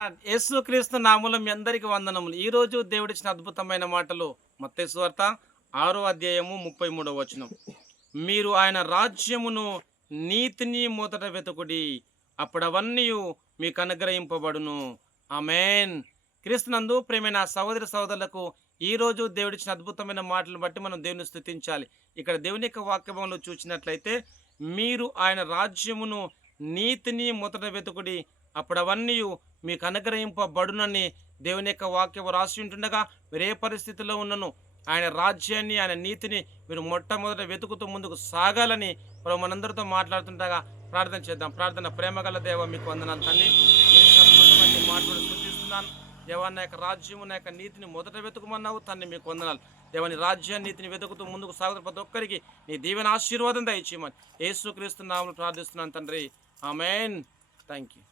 యేసుక్రీస్తు నామములో మీ అందరికి వందనములు. ఈరోజు దేవుడిచ్చిన అద్భుతమైన మాటలు మత్తయి సువార్త 6వ అధ్యాయము 33వ వచనం. మీరు ఆయన రాజ్యమును, నీతిని మొదట వెతుకుడి. అప్పుడవన్నీయు మీకు అనుగ్రహింపబడును. ఆమేన్. క్రీస్తునందు ప్రియమైన సహోదరి సహోదరులకు ఈరోజు దేవుడిచ్చిన అద్భుతమైన మాటలను బట్టి మనం దేవుని స్తుతించాలి. ఇక్కడ దేవుని యొక్క వాక్యములో చూసినట్లయితే మీరు ఆయన రాజ్యమును, నీతిని మొదట వెతుకుడి. అప్పుడవన్నీయు మీకు అనుగ్రహింపబడునని దేవుని యొక్క వాక్యం రాసి ఉంటుండగా మీరు ఏ పరిస్థితిలో ఉన్నను ఆయన రాజ్యాన్ని, ఆయన నీతిని మీరు మొట్టమొదట వెతుకుతూ ముందుకు సాగాలని ప్రభు మనందరితో మాట్లాడుతుండగా ప్రార్థన చేద్దాం. ప్రార్థన. ప్రేమగల దేవ మీకు వందనాలు తండ్రి. మీరు ఇచ్చిన అద్భుతమైన మాటలు స్తుతిస్తున్నాను. దేవా నా యొక్క రాజ్యము, నా యొక్క నీతిని మొదట వెతుకుమన్నావు తండ్రి, మీకు వందనాలు. దేవాని రాజ్యాన్ని, నీతిని వెతుకుతూ ముందుకు సాగుతున్న ప్రతి ఒక్కరికి నీ దీవెన ఆశీర్వాదం దయచేయమని యేసుక్రీస్తు నామములో ప్రార్థిస్తున్నాను తండ్రి. ఆమేన్. Thank you.